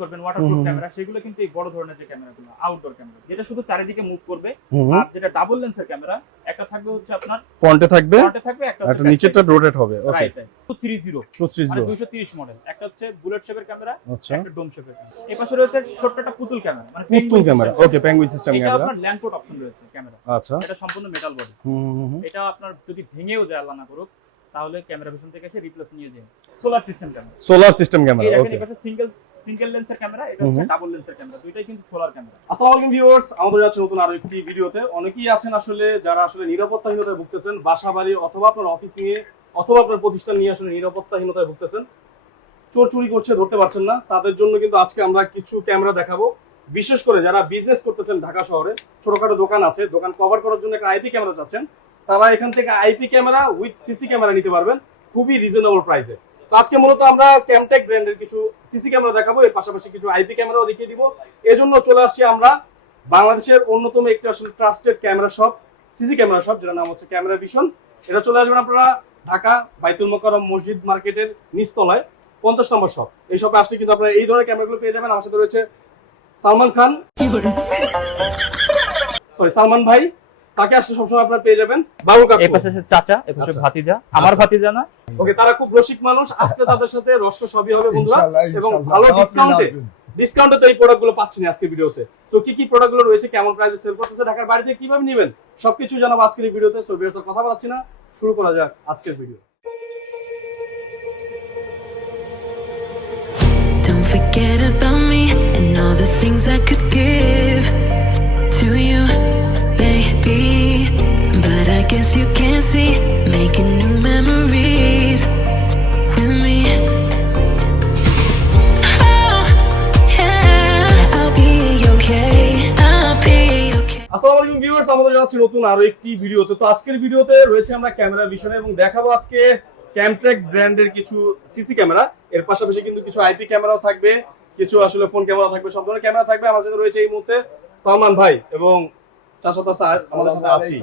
করবেন waterproof camera সেগুলো কিন্তু এই বড় ধরনের যে ক্যামেরাগুলো আউটডোর ক্যামেরা যেটা শুধু চারিদিকে মুভ করবে আর যেটা ডাবল লেন্সের ক্যামেরা একটা থাকবে হচ্ছে আপনার ফ্রন্টে থাকবে ফ্রন্টে থাকবে একটা একটা নিচেরটা রোটেট হবে ওকে রাইট রাইট 230 মানে 230 মডেল একটা হচ্ছে বুলেট শেপের ক্যামেরা একটা ডোম শেপের ক্যামেরা এই পাশে রয়েছে ছোট্ট একটা পুতুল ক্যামেরা মানে পুতুল ক্যামেরা ওকে পেঙ্গুইন সিস্টেম এটা আপনার অপশন রয়েছে ক্যামেরা আচ্ছা। এটা সম্পূর্ণ মেটাল বডি এটা আপনার যদি ভেঙেও যায় আল্লাহ না করুক তাহলে ক্যামেরা ভিশন থেকে এসে রিপ্লেস নিয়ে যায়। Solar system camera solar system camera okay এটা সিঙ্গেল সিঙ্গেল লেন্সের ক্যামেরা এটা হচ্ছে ডাবল লেন্সের ক্যামেরা দুইটাই কিন্তু সোলার ক্যামেরা আসসালামু আলাইকুম ভিউয়ার্স আমাদের যাচ্ছে নতুন আরও একটি ভিডিওতে। অনেকেই আছেন আসলে যারা আসলে নিরাপত্তাহীনতায় ভুগতেছেন বাসা বাড়ি অথবা আপনার অফিস নিয়ে অথবা আপনার প্রতিষ্ঠান নিয়ে আসলে নিরাপত্তাহীনতায় ভুগতেছেন। চোর চুরি করছে ধরতে পারছেন না। তাদের জন্য কিন্তু আজকে আমরা কিছু ক্যামেরা দেখাবো। বিশেষ করে যারা বিজনেস করতেছেন ঢাকা শহরে ছোটখাটো দোকান আছে দোকান কভার করার জন্য একটা আইপি ক্যামেরা চাচ্ছেন। তারা এখান থেকে IP camera with CC camera নিতে পারবেন খুবই রিজনেবল প্রাইসে তো আজকে মূলত আমরা ক্যামটেক ব্র্যান্ডের কিছু সিসি ক্যামেরা দেখাবো এর পাশাপাশি কিছু আইপি ক্যামেরাও দেখিয়ে দিব। এজন্য চলে আসছি আমরা বাংলাদেশের অন্যতম একটি আসলে trusted camera shop CC camera shop যেটার নাম হচ্ছে ক্যামেরা ভিশন এটা চলে আসবেন আপনারা ঢাকা বাইতুল মোকাররম মসজিদ মার্কেটের নিচতলায় পঞ্চাশ নম্বর শপ এই শপে আসলে কিন্তু আপনারা এই ধরনের ক্যামেরাগুলো পেয়ে যাবেন। আমার সাথে রয়েছে সালমান খান। সরি সালমান ভাই। তাকে আসলে সবসময় আপনারা পেয়ে যাবেন? বাবু কাকু। এই পাশে চাচা এই পাশে আচ্ছা। ভাতিজা আমার আচ্ছা। ভাতিজা না। ওকে তারা খুব রসিক মানুষ। আসলে তাদের সাথে রস্ক সবই হবে বন্ধুরা। এবং ভালো ডিসকাউন্টে ডিসকাউন্টে তো এই প্রোডাক্টগুলো পাচ্ছেন আজকে ভিডিওতে। তো কি কি প্রোডাক্টগুলো রয়েছে কেমন প্রাইসে সেল করতেছে ঢাকার বাড়িতে কীভাবে নেবেন সবকিছু জানাব আজকের এই ভিডিওতে। সো ভিউয়ার্স কথা বলাচ্ছি না। শুরু করা যাক আজকের video Don't forget about me and all the things I could give. Oh, নতুন আরও একটি তো আজকের ভিডিওতে রয়েছে আমরা ক্যামেরা বিষয় এবং দেখাবো আজকে ব্র্যান্ডের কিছু সিসি ক্যামেরা। এর পাশাপাশি কিন্তু কিছু আইপি ক্যামেরাও থাকবে কিছু আসলে ফোন ক্যামেরা থাকবে সব ধরনের ক্যামেরা থাকবে। আমার সাথে রয়েছে এই মুহূর্তে সালমান ভাই এবং স্যার আমাদের সাথে আছি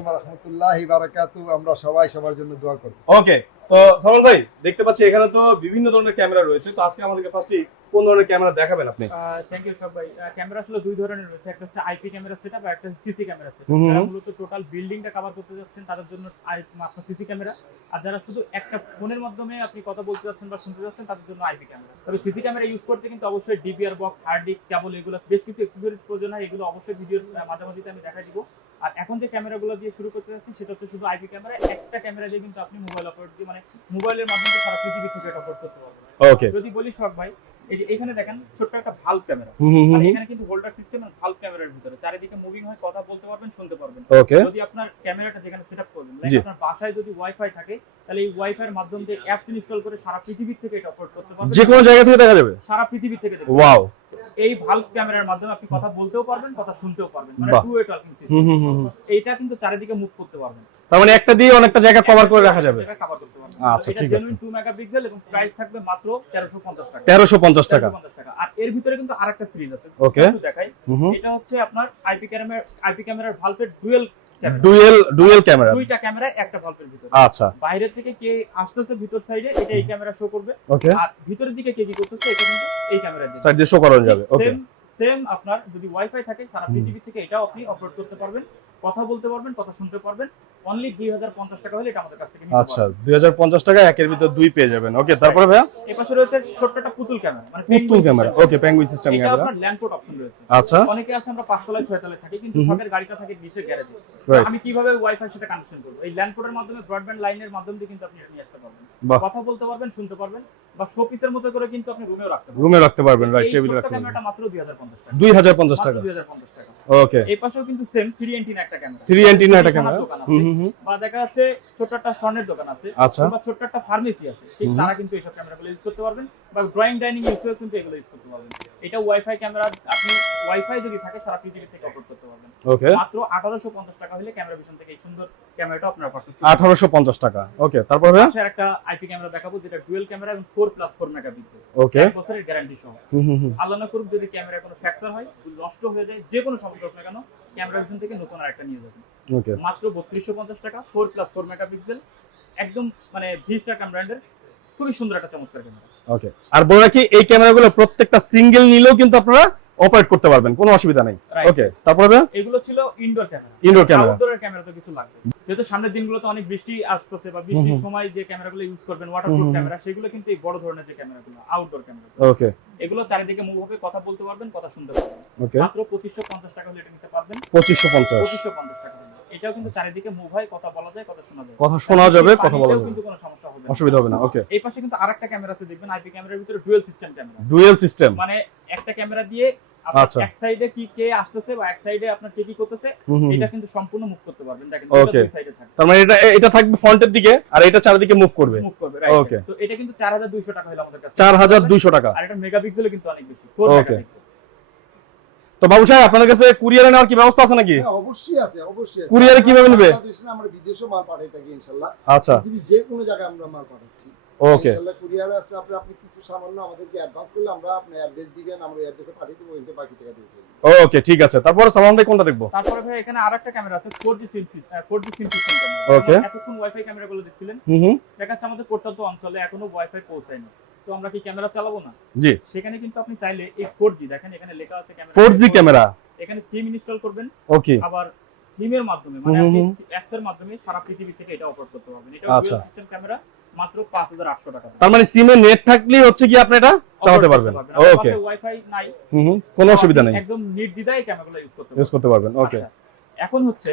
আমরা সবাই সবার জন্য দোয়া করব। ওকে তো সালমান ভাই দেখতে পাচ্ছি এখানে তো বিভিন্ন ধরনের ক্যামেরা রয়েছে। তো আজকে আমাদেরকে ফার্স্টে কোন ধরনের ক্যামেরা দেখাবেন আপনি? থ্যাংক ইউ সব ভাই। ক্যামেরা আসলে দুই ধরনের রয়েছে। একটা হচ্ছে আইপি ক্যামেরা সেটআপ আর একটা সিসি ক্যামেরা সেটআপ। যারা মূলত টোটাল বিল্ডিংটা কভার করতে যাচ্ছেন তাদের জন্য আপনার সিসি ক্যামেরা। আর যারা শুধু একটা ফোনের মাধ্যমে আপনি কথা বলতে যাচ্ছেন বা শুনতে যাচ্ছেন তাদের জন্য আইপি ক্যামেরা। তবে সিসি ক্যামেরা ইউজ করতে কিন্তু অবশ্যই DPR box hard disk cable এগুলো বেশ কিছু অ্যাক্সেসরিজ প্রয়োজন হয়। এগুলো অবশ্যই ভিডিওর মাঝামাঝিতে আমি দেখাই দিব। আর এখন যে ক্যামেরাগুলো দিয়ে শুরু করতে যাচ্ছি সেটা হচ্ছে শুধু আইপি ক্যামেরা একটা ক্যামেরা দিয়ে কিন্তু আপনি মোবাইল অপারেট দিয়ে মানে মোবাইলের মাধ্যমে সারা পৃথিবী থেকে এটা অপারেট করতে পারবেন। ওকে যদি বলি শখ ভাই এই যে এখানে দেখেন ছোট্ট একটা ভাল্ব ক্যামেরা আর এখানে কিন্তু হোল্ডার সিস্টেম আর ভাল্ব ক্যামেরার ভিতরে। চারিদিকে মুভিং হয় কথা বলতে পারবেন শুনতে পারবেন। ওকে যদি আপনার ক্যামেরাটা যেখানে সেটআপ করবেন like আপনার বাসায় যদি ওয়াইফাই থাকে তাহলে এই ওয়াইফাই এর মাধ্যমে অ্যাপস ইনস্টল করে সারা পৃথিবী থেকে এটা অপারেট করতে পারবেন। যে কোনো জায়গা থেকে দেখা যাবে? সারা পৃথিবী থেকে ওয়াও এই ভাল্ব ক্যামেরার মাধ্যমে আপনি কথা বলতেও পারবেন কথা শুনতেও পারবেন। মানে টু ওয়ে টকিং সিস্টেম। এইটা কিন্তু চারিদিকে মুভ করতে পারবেন। তার মানে একটা দিয়ে অনেকটা জায়গা কভার করে রাখা যাবে। আচ্ছা, ঠিক আছে। জেনুইন 2 মেগাপিক্সেল এবং প্রাইস থাকবে মাত্র 1350 টাকা। তেরোশো পঞ্চাশ টাকা। 1350 টাকা। আর এর ভিতরে কিন্তু আরেকটা সিরিজ আছে। ওকে একটু দেখাই। এটা হচ্ছে আপনার আইপি ক্যামেরা আইপি ক্যামেরার ভালভের ডুয়েল ডুয়েল ডুয়েল ক্যামেরা দুইটা ক্যামেরা একটা ভালভের ভিতরে। আচ্ছা। বাইরে থেকে কে আসতেছে ভিতর সাইডে এটা এই ক্যামেরা শো করবে। ওকে আর ভিতরের দিকে কে কি করতেছে এটা কিন্তু এই ক্যামেরা দিয়ে। সাইড দিয়ে শো করা যাবে ওকে সেম সেম আপনার যদি ওয়াইফাই থাকে সারা পৃথিবী থেকে এটাও আপনি অপারেট করতে পারবেন। কথা বলতে পারবেন কথা শুনতে পারবেন। অনলি 2050 টাকা হলে এটা আমাদের কাছ থেকে নিতে আচ্ছা পারবেন। দুই হাজার পঞ্চাশ টাকা একের ভিতর দুই পেয়ে যাবেন। ওকে তারপরে ভাইয়া? এই পাশে রয়েছে ছোট্ট একটা পুতুল ক্যামেরা মানে পুতুল ক্যামেরা ওকে পেঙ্গুইন সিস্টেম এটা ক্যামেরা আপনার ল্যান্ড পোর্ট অপশন রয়েছে। আচ্ছা। অনেকে আছে আমরা পাঁচতলায় ছয়তলায় থাকি কিন্তু হুম হুম। সবের গাড়িটা থাকে নিচে গ্যারেজে আমি কীভাবে ওয়াইফাই সাথে কানেকশন করব? এই ল্যান্ড পোর্টের মাধ্যমে ব্রডব্যান্ড লাইনের মাধ্যমে কিন্তু আপনি এটা নিয়ে আসতে পারবেন। কথা বলতে পারবেন শুনতে পারবেন বা শোপিসের মতো করে কিন্তু আপনি রুমেও রাখতে পারবেন। রুমে রাখতে পারবেন রাইট টেবিলে রাখতে পারবেন। ক্যামেরাটা মাত্র 2050 টাকা। দুই হাজার পঞ্চাশ টাকা। মাত্র 2050 টাকা। ওকে এই পাশেও কিন্তু সেম থ্রি এন্টিনা একটা ক্যামেরা। থ্রি অ্যান্টিনা একটা ক্যামেরা। দোকান আছে, হুম হুম। হুম বা দেখা যাচ্ছে ছোট্ট একটা স্বর্ণের দোকান আছে। আচ্ছা। বা ছোট্ট একটা ফার্মেসি আছে। ঠিক তারা কিন্তু এইসব ক্যামেরাগুলো ইউজ করতে পারবেন। বা ড্রয়িং ডাইনিং ইউজও কিন্তু এগুলো ইউজ করতে পারবেন। এটা ওয়াইফাই ক্যামেরা আপনি ওয়াইফাই যদি থাকে সারা পৃথিবী থেকে অপারেট করতে পারবেন। ওকে মাত্র আঠারোশো পঞ্চাশ টাকা হলে ক্যামেরা ভিশন থেকে এই সুন্দর ক্যামেরাটা আপনার পারচেজ আঠারোশো পঞ্চাশ টাকা। ওকে তারপর ভাইয়া? একটা আইপি ক্যামেরা দেখাবো যেটা ডুয়েল ক্যামেরা এবং four plus four megapixel okay এক বছরের গ্যারান্টি সহ। আল্লাহ না করুক যদি ক্যামেরা কোনো ফ্র্যাকচার হয় নষ্ট হয়ে যায় যে কোনো সমস্যা হোক না কেন ক্যামেরা ভিশন থেকে নতুন আরেকটা নিয়ে যাবেন। ওকে মাত্র বত্রিশশো পঞ্চাশ টাকা ফোর প্লাস ফোর মেগাপিক্সেল একদম মানে ভিস্টা ব্র্যান্ডের খুবই সুন্দর একটা চমৎকার ক্যামেরা ওকে আর বলে রাখি এই ক্যামেরাগুলো প্রত্যেকটা সিঙ্গেল নিলেও কিন্তু আপনারা অপারেট করতে পারবেন কোনো অসুবিধা নাই। ওকে তারপরে এগুলো ছিল ইনডোর ক্যামেরা ইনডোর ক্যামেরা আউটডোরের ক্যামেরা তো কিছু লাগবে। যেহেতু সামনের দিনগুলোতে অনেক বৃষ্টি আসতেছে বা বৃষ্টির সময় যে ক্যামেরাগুলো ইউজ করবেন ওয়াটারপ্রুফ ক্যামেরা সেগুলো কিন্তু এই বড় ধরনের যে ক্যামেরাগুলো আউটডোর ক্যামেরা ওকে এগুলো চারিদিকে মুভ হবে কথা বলতে পারবেন কথা শুনতে পারবেন। ওকে মাত্র 2550 টাকা হলে এটা নিতে পারবেন। 2550 2550 টাকা। এটাও কিন্তু চারিদিকে মুভ হয় কথা বলা যায় কথা শোনা যায়। কথা শোনা যাবে কথা বলা যাবে। কিন্তু কোনো সমস্যা হবে না। অসুবিধা হবে না ওকে এই পাশে কিন্তু আরেকটা ক্যামেরা আছে দেখবেন আইপি ক্যামেরার ভিতরে dual system camera dual system মানে একটা ক্যামেরা দিয়ে আচ্ছা। এক সাইডে কি কে আসতেছে বা এক সাইডে আপনার কে কি করতেছে এটা কিন্তু সম্পূর্ণ মুভ করতে পারবেন। দেখেন থাকে। তার মানে এটা এটা থাকবে ফ্রন্টের দিকে আর এটা চারিদিকে মুভ করবে। মুভ করবে. রাইট তো এটা কিন্তু 4200 টাকা হলো আমাদের কাছে। চার হাজার দুইশো টাকা। আর এটা মেগাপিক্সেলও কিন্তু অনেক বেশি 4 মেগাপিক্সেল তো বাবু সাহেব আপনাদের কাছে কুরিয়ারে নেওয়ার কি ব্যবস্থা আছে নাকি? হ্যাঁ, অবশ্যই আছে অবশ্যই আছে। কুরিয়ারে কীভাবে নেবে? আমরা বিদেশেও মাল পাঠাই থাকি ইনশাল্লাহ। আচ্ছা। যে কোনো জায়গায় আমরা মাল পাঠাচ্ছি। ওকে ইনশাল্লাহ কুরিয়ারে আছে আপনি আপনি কিছু সামান্য আমাদেরকে অ্যাডভান্স করলে আমরা আপনার অ্যাড্রেস দিবেন আমরা অ্যাড্রেসে পাঠিয়ে দেবো এতে বাকি টাকা দিয়ে দেবো ওকে ঠিক আছে। তারপরে সালমান ভাই কোনটা দেখব? তারপরে ভাই এখানে আরেকটা ক্যামেরা আছে 4G film 4G film system camera Okay. এতক্ষণ ওয়াইফাই ক্যামেরাগুলো দেখছিলেন? হুম হুম। দেখা যাচ্ছে আমাদের প্রত্যন্ত অঞ্চলে এখনও ওয়াইফাই পৌঁছায়নি। তো আমরা কি ক্যামেরা চালাবো না? জি। সেখানে কিন্তু আপনি চাইলে এই 4G দেখেন এখানে লেখা আছে ক্যামেরা। Four G camera. এখানে সিম ইনস্টল করবেন ওকে। আবার সিমের মাধ্যমে মানে আপনি অ্যাপস এর মাধ্যমে সারা পৃথিবী থেকে এটা অপারেট করতে পারবেন। এটা আচ্ছা। ডুয়াল সিস্টেম ক্যামেরা মাত্র 5800 টাকা। তার মানে সিমে নেট থাকলেই হচ্ছে কি আপনি এটা চালাতে পারবেন? ওকে। ওয়াইফাই নাই। হুম কোনো অসুবিধা নেই। একদম নির্দ্বিধায় ক্যামেরাগুলো ইউজ করতে ইউজ করতে পারবেন ওকে। আচ্ছা, এখন হচ্ছে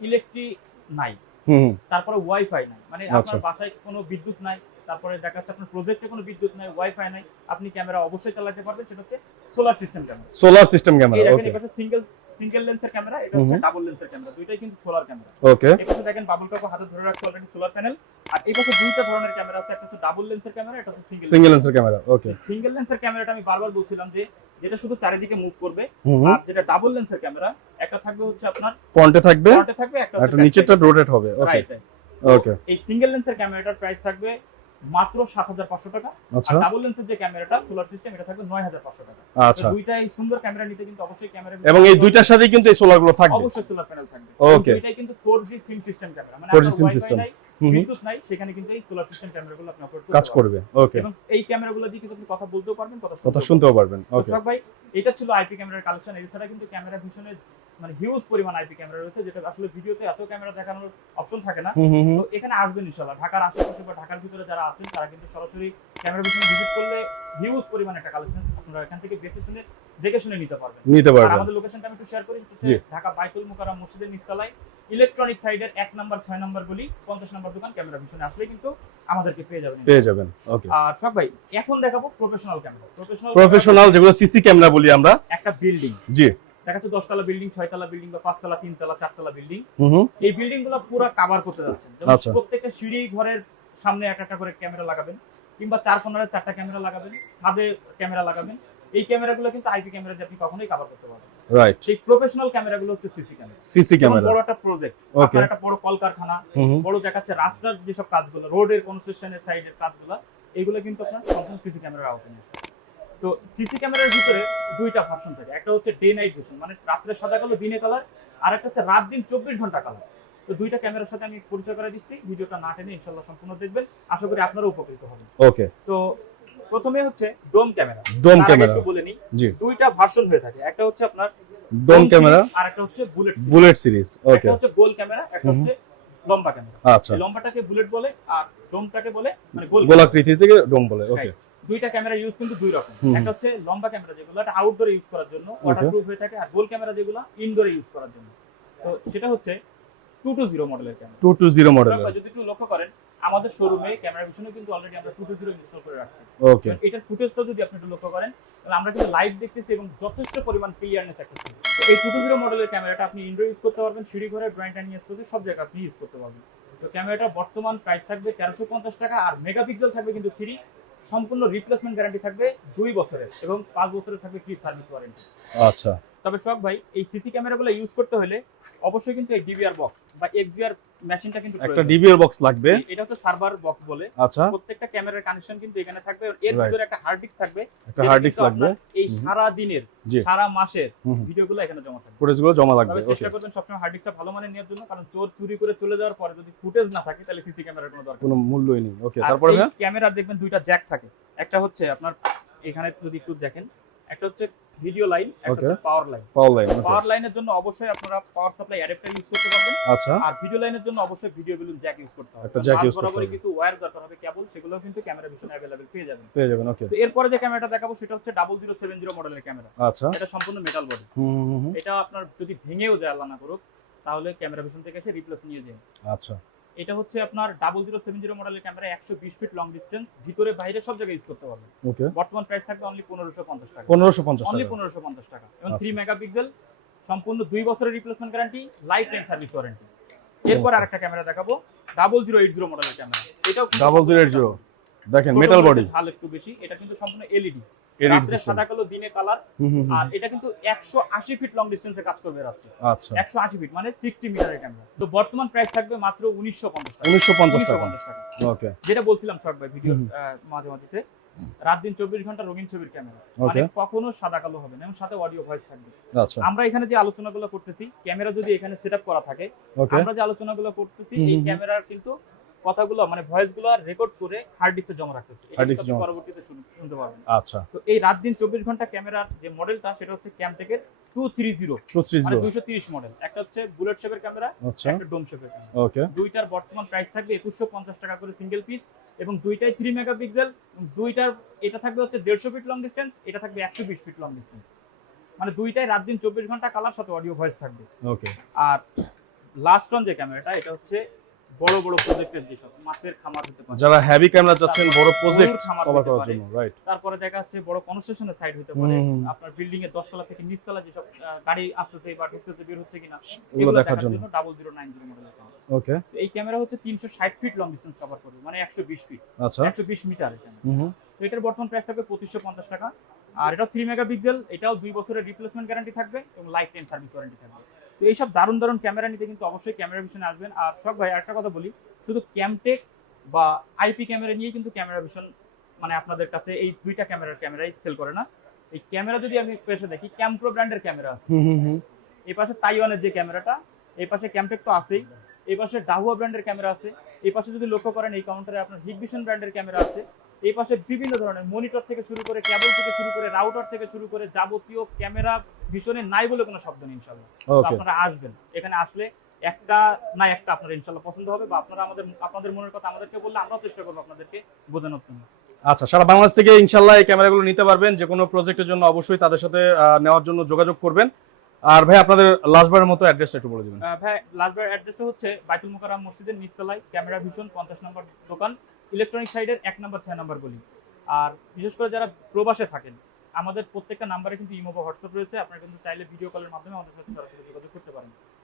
ইলেকট্রিক নাই। হুম হুম। তারপরে ওয়াইফাই নাই। মানে আচ্ছা। আপনার বাসায় কোনো বিদ্যুৎ নাই। তারপরে দেখা যাচ্ছে আপনার প্রজেক্টে কোনো বিদ্যুৎ নাই ওয়াইফাই নাই আপনি ক্যামেরা অবশ্যই চালাতে পারবেন সেটা হচ্ছে solar system camera solar system camera okay এটা সিঙ্গেল সিঙ্গেল লেন্সের ক্যামেরা এটা হচ্ছে ডাবল লেন্সের ক্যামেরা দুইটাই কিন্তু সোলার ক্যামেরা ওকে পাশে দেখেন বাবুল কাকু হাতে ধরে রাখছে অলরেডি সোলার প্যানেল আর এই পাশে দুইটা ধরনের ক্যামেরা আছে একটা হচ্ছে ডাবল লেন্সের ক্যামেরা এটা হচ্ছে সিঙ্গেল সিঙ্গেল লেন্সের ক্যামেরা ওকে সিঙ্গেল লেন্সের ক্যামেরাটা আমি বারবার বলছিলাম যে যেটা শুধু চারিদিকে মুভ করবে আর যেটা ডাবল লেন্সের ক্যামেরা একটা থাকবে হচ্ছে আপনার ফ্রন্টে থাকবে ফ্রন্টে থাকবে একটা নিচেরটা রোটেট হবে ওকে ওকে এই সিঙ্গেল লেন্সের ক্যামেরাটার প্রাইস থাকবে মাত্র সাত হাজার পাঁচশো টাকা। আচ্ছা। আর ডাবল লেন্সের যে ক্যামেরাটা সোলার সিস্টেম এটা থাকবে নয় হাজার পাঁচশো টাকা। আচ্ছা। দুইটাই সুন্দর ক্যামেরা নিতে কিন্তু অবশ্যই ক্যামেরা এবং এই দুইটার সাথেই কিন্তু এই সোলারগুলো থাকবে। অবশ্যই সোলার প্যানেল থাকবে। ওকে দুইটাই কিন্তু 4G সিম সিস্টেম ক্যামেরা মানে 4G আপনার SIM Wi-Fi বিদ্যুৎ নাই সেখানে কিন্তু এই সোলার সিস্টেম ক্যামেরাগুলো আপনি অপারেট কাজ করবে ওকে এবং এই ক্যামেরাগুলো দিয়ে কিন্তু আপনি কথা বলতেও পারবেন কথা শুনতেও পারবেন। ওকে ভাই এটা ছিল আইপি ক্যামেরার কালেকশন এছাড়া কিন্তু ক্যামেরা ভীষণের মানে হিউজ পরিমাণ আইপি ক্যামেরা রয়েছে যেটা আসলে ভিডিওতে এত ক্যামেরা দেখানোর অপশন থাকে না। তো এখানে আসবেন ইনশাল্লাহ ঢাকার আশেপাশে বা ঢাকার ভিতরে যারা আছেন তারা কিন্তু সরাসরি ক্যামেরা পিছনে ভিজিট করলে হিউজ পরিমাণ একটা কালেকশন আপনারা এখান থেকে বেছে শুনে দেখে শুনে নিতে পারবেন। নিতে পারবেন। আমাদের লোকেশনটা আমি একটু শেয়ার করি। ঢাকা বাইতুল মুকাররম মসজিদের নিচতলায় ইলেকট্রনিক সাইডের এক নাম্বার ছয় নাম্বার পঞ্চাশ নাম্বার দোকান ক্যামেরা আসলে কিন্তু আমাদেরকে পেয়ে যাবেন। পেয়ে যাবেন ওকে আর সব ভাই এখন দেখাবো প্রফেশনাল ক্যামেরা প্রফেশনাল প্রফেশনাল যেগুলো সিসি ক্যামেরা বলি আমরা। একটা বিল্ডিং জি। দেখা যাচ্ছে দশতলা বিল্ডিং ছয়তলা বিল্ডিং বা পাঁচতলা তিনতলা চারতলা বিল্ডিং এই বিল্ডিংগুলো পুরো কাভার করতে যাচ্ছেন। আচ্ছা। প্রত্যেকটা সিঁড়ি ঘরের সামনে একটা একটা করে ক্যামেরা লাগাবেন কিংবা চার কোনারে চারটা ক্যামেরা লাগাবেন ছাদে ক্যামেরা লাগাবেন। এই ক্যামেরাগুলো কিন্তু আইপি ক্যামেরা দিয়ে আপনি কখনোই কাভার করতে পারবেন রাইট সেই প্রফেশনাল ক্যামেরাগুলো হচ্ছে সিসি ক্যামেরা। CC camera. বড় একটা প্রজেক্ট. আপনার একটা বড় কলকারখানা বড় দেখাচ্ছে রাস্তার যেসব কাজগুলো রোডের কনস্ট্রাকশনের সাইডের কাজগুলো এগুলো কিন্তু আপনার সম্পূর্ণ সিসি ক্যামেরার আওতায় আসে তো সিসি ক্যামেরার ভিতরে দুইটা ভার্সন থাকে। একটা হচ্ছে ডে নাইট ভিশন মানে রাত্রে সাদা কালো দিনে কালার আর একটা হচ্ছে রাত দিন চব্বিশ ঘণ্টা কালার তো দুইটা ক্যামেরার সাথে আমি পরিচয় করে দিচ্ছি। ভিডিওটা না টেনে ইনশাল্লাহ সম্পূর্ণ দেখবেন। আশা করি আপনারা উপকৃত হবেন। ওকে তো প্রথমে হচ্ছে ডোম ক্যামেরা। ডোম ক্যামেরা। একটু বলে নিই জি। দুইটা ভার্সন হয়ে থাকে। একটা হচ্ছে আপনার ডোম ক্যামেরা আর একটা হচ্ছে বুলেট বুলেট সিরিজ ওকে একটা হচ্ছে গোল ক্যামেরা একটা হচ্ছে লম্বা ক্যামেরা। আচ্ছা। লম্বাটাকে বুলেট বলে আর ডোমটাকে বলে মানে গোল গোলাকৃতি থেকে ডোম বলে ওকে দুইটা ক্যামেরা ইউজ কিন্তু দুই রকম। একটা হচ্ছে লম্বা ক্যামেরা যেগুলো এটা আউটডোরে ইউজ করার জন্য ওয়াটারপ্রুফ হয়ে থাকে আর গোল ক্যামেরা যেগুলো ইনডোরে ইউজ করার জন্য। তো সেটা হচ্ছে টু টু জিরো মডেলের camera. Two two zero model যদি একটু লক্ষ্য করেন আমাদের শোরুমে ক্যামেরা পিছনে কিন্তু অলরেডি আমরা টু টু জিরো ইনস্টল করে রাখছি। ওকে এটার ফুটেজটা যদি আপনি একটু লক্ষ্য করেন তাহলে আমরা কিন্তু লাইভ দেখতেছি এবং যথেষ্ট পরিমাণ ক্লিয়ারনেস একটা ছিল তো এই টু টু জিরো মডেলের ক্যামেরাটা আপনি ইনডোর ইউজ করতে পারবেন সিঁড়ি ঘরে ড্রয়িং ইউজ স্পেসে সব জায়গায় আপনি ইউজ করতে পারবেন। তো ক্যামেরাটা বর্তমান প্রাইস থাকবে তেরোশো পঞ্চাশ টাকা আর মেগাপিক্সেল থাকবে কিন্তু ফ্রি সম্পূর্ণ রিপ্লেসমেন্ট গ্যারান্টি থাকবে দুই বছরের এবং পাঁচ বছরের থাকবে ফ্রি সার্ভিস ওয়ারেন্টি আচ্ছা। তবে শখ ভাই এই সিসি ক্যামেরাগুলো ইউজ করতে হলে অবশ্যই কিন্তু এই ডিবিআর বক্স বা এক্সবিআর মেশিনটা কিন্তু একটা। ডিবিআর বক্স লাগবে। এটা হচ্ছে সার্ভার বক্স বলে। আচ্ছা। প্রত্যেকটা ক্যামেরার কানেকশন কিন্তু এখানে থাকবে। এর ভিতরে একটা হার্ড ডিস্ক থাকবে। একটা হার্ড ডিস্ক লাগবে। এই সারা দিনের সারা মাসের। ভিডিওগুলো এখানে জমা থাকবে। ফুটেজগুলো জমা লাগবে। ওকে চেষ্টা করবেন সবসময় হার্ড ডিস্কটা ভালো মানের নেওয়ার জন্য কারণ চোর চুরি করে চলে যাওয়ার পরে যদি ফুটেজ না থাকে তাহলে সিসি ক্যামেরার কোনো দরকার কোনো মূল্যই নেই। ওকে তারপরে ক্যামেরা দেখবেন দুইটা জ্যাক থাকে। একটা হচ্ছে আপনার এখানে যদি একটু দেখেন একটা হচ্ছে ভিডিও লাইন একটা হচ্ছে পাওয়ার লাইন পাওয়ার লাইন পাওয়ার লাইনের জন্য অবশ্যই আপনারা পাওয়ার সাপ্লাই অ্যাডাপ্টার ইউজ করতে পারবেন। আচ্ছা। আর ভিডিও লাইনের জন্য অবশ্যই ভিডিও বেলুন জ্যাক ইউজ করতে হবে। একটা মাঝ use করতে হবে। কিছু ওয়্যার দরকার হবে কেবল সেগুলো কিন্তু ক্যামেরা ভীষণ অ্যাভেলেবেল পেয়ে যাবেন। পেয়ে যাবেন ওকে তো এরপরে যে ক্যামেরাটা দেখাবো সেটা হচ্ছে ডাবল জিরো সেভেন জিরো মডেলের ক্যামেরা আচ্ছা। এটা সম্পূর্ণ মেটাল বডি হুম হুম। এটা আপনার যদি ভেঙেও যায় আল্লাহ না করুক তাহলে ক্যামেরা ভীষণ থেকে এসে রিপ্লেস নিয়ে যায়। আচ্ছা। এটা হচ্ছে আপনার ডাবল জিরো সেভেন জিরো মডেলের ক্যামেরা একশো বিশ ফিট লং ডিস্টেন্স ভিতরে বাইরে সব জায়গায় ইউজ করতে পারবেন। বর্তমান প্রাইস থাকবে অনলি পনেরোশো পঞ্চাশ টাকা। পনেরোশো পঞ্চাশ অনলি পনেরোশো পঞ্চাশ টাকা। এবং আচ্ছা। থ্রি মেগাপিক্সেল সম্পূর্ণ দুই বছরের replacement guarantee lifetime service warranty এরপর আরেকটা ক্যামেরা দেখাবো ডাবল জিরো এইট জিরো মডেলের ক্যামেরা এটাও ডাবল জিরো এইট জিরো দেখেন মেটাল বডি ঝাল একটু বেশি এটা কিন্তু সম্পূর্ণ এলইডি রাত্রে সাদা কালো দিনে কালার। আর এটা কিন্তু একশো আশি ফিট লং ডিস্টেন্সে কাজ করবে রাত্রে। আচ্ছা। ফিট মানে সিক্সটি মিটারের ক্যামেরা তো বর্তমান প্রাইস থাকবে মাত্র টাকা। ওকে। যেটা বলছিলাম শর্ট ভাই ভিডিও। মাঝে মাঝেতে। রাত দিন চব্বিশ ঘণ্টা রঙিন ছবির ক্যামেরা মানে কখনো সাদা কালো হবে না এবং সাথে অডিও ভয়েস থাকবে। আচ্ছা। আমরা এখানে যে আলোচনাগুলো করতেছি ক্যামেরা যদি এখানে সেট করা থাকে আমরা যে আলোচনাগুলো করতেছি এই। ক্যামেরার কিন্তু কথাগুলো মানে ভয়েসগুলো রেকর্ড করে হার্ড ডিস্কে জমা রাখতেছি। পরবর্তীতে শুনতে পারবেন। আচ্ছা। তো এই রাত দিন চব্বিশ ঘণ্টা ক্যামেরার যে মডেলটা সেটা হচ্ছে ক্যামটেকের টু থ্রি জিরো দুশো তিরিশ মডেল একটা হচ্ছে বুলেট শেপের ক্যামেরা একটা ডোম শেপের ক্যামেরা দুইটার বর্তমান প্রাইস থাকবে একুশশো পঞ্চাশ টাকা করে সিঙ্গেল পিস এবং দুইটাই থ্রি মেগাপিক্সেল দুইটার এটা থাকবে হচ্ছে দেড়শো ফিট লং ডিস্টেন্স এটা থাকবে একশো বিশ ফিট লং ডিস্টেন্স মানে দুইটাই রাত দিন চব্বিশ ঘণ্টা কালার সাথে অডিও ভয়েস থাকবে। ওকে আর লাস্ট অন যে ক্যামেরাটা এটা হচ্ছে বড় বড় প্রজেক্টের যেসব মাছের খামার হতে পারে। যারা হেভি ক্যামেরা চাচ্ছেন বড় প্রজেক্ট কভার করার জন্য রাইট তারপরে দেখা যাচ্ছে বড় কনস্ট্রাকশনের সাইড হতে পারে। আপনার বিল্ডিং এর দশতলা থেকে নিচতলা যেসব গাড়ি আসতেছে বা ঢুকতেছে বের হচ্ছে কিনা এগুলো দেখার জন্য। ওকে এই ক্যামেরা হচ্ছে তিনশো ষাট ফিট লং ডিস্টেন্স কভার করবে মানে একশো বিশ ফিট আচ্ছা। একশো বিশ মিটার তো এটার বর্তমান প্রাইস থাকবে পঁচিশশো পঞ্চাশ টাকা। আর এটা থ্রি মেগাপিক্সেল এটাও দুই বছরের রিপ্লেসমেন্ট গ্যারান্টি থাকবে এবং লাইফ টাইম সার্ভিস ওয়ারেন্টি থাকবে। তো এইসব দারুণ দারুণ ক্যামেরা নিতে কিন্তু অবশ্যই ক্যামেরা ভিশনে আসবেন। আর সব ভাই একটা কথা বলি শুধু ক্যামটেক বা আইপি ক্যামেরা নিয়ে কিন্তু ক্যামেরা ভিশন মানে আপনাদের কাছে এই দুইটা ক্যামেরার ক্যামেরাই সেল করে না। এই ক্যামেরা যদি আমি পেশে দেখি ক্যামপ্রো ব্র্যান্ডের ক্যামেরা আছে। এই পাশে তাইওয়ানের যে ক্যামেরাটা এই পাশে ক্যামটেক তো আছেই। এই পাশে ডাহুয়া ব্র্যান্ডের ক্যামেরা আছে। এই পাশে যদি লক্ষ্য করেন এই কাউন্টারে আপনার হিগভিশন ব্র্যান্ডের ক্যামেরা আছে। এই পাশে বিভিন্ন ধরনের মনিটর থেকে শুরু করে কেবল থেকে শুরু করে রাউটার থেকে শুরু করে যাবতীয় ক্যামেরা ভীষণে নাই বলে কোনো শব্দ নেই ইনশাল্লাহ আপনারা আসবেন। এখানে আসলে একটা না একটা আপনার ইনশাল্লাহ পছন্দ হবে বা আপনারা আমাদের আপনাদের মনের কথা আমাদেরকে বললে আমরাও চেষ্টা করব আপনাদেরকে বোঝানোর জন্য। আচ্ছা সারা বাংলাদেশ থেকে ইনশাল্লাহ এই ক্যামেরাগুলো নিতে পারবেন। যে কোনো প্রজেক্টের জন্য অবশ্যই তাদের সাথে নেওয়ার জন্য যোগাযোগ করবেন। আর ভাই আপনাদের লাস্টবারের মতো অ্যাড্রেসটা একটু বলে দিবেন। ভাই লাস্টবার অ্যাড্রেসটা হচ্ছে বাইতুল মোকাররম মসজিদের নিচতলায়। ক্যামেরা ভিশন পঞ্চাশ নম্বর দোকান। ইলেকট্রনিক সাইডের এক নাম্বার, ছয় নাম্বার বলি আর বিশেষ করে যারা প্রবাসে থাকেন, আমাদের প্রত্যেকটা নাম্বারে কিন্তু ইমো বা হোয়াটসঅ্যাপ রয়েছে। আপনারা কিন্তু চাইলে ভিডিও কলের মাধ্যমে আমাদের সাথে সরাসরি যোগাযোগ করতে পারেন।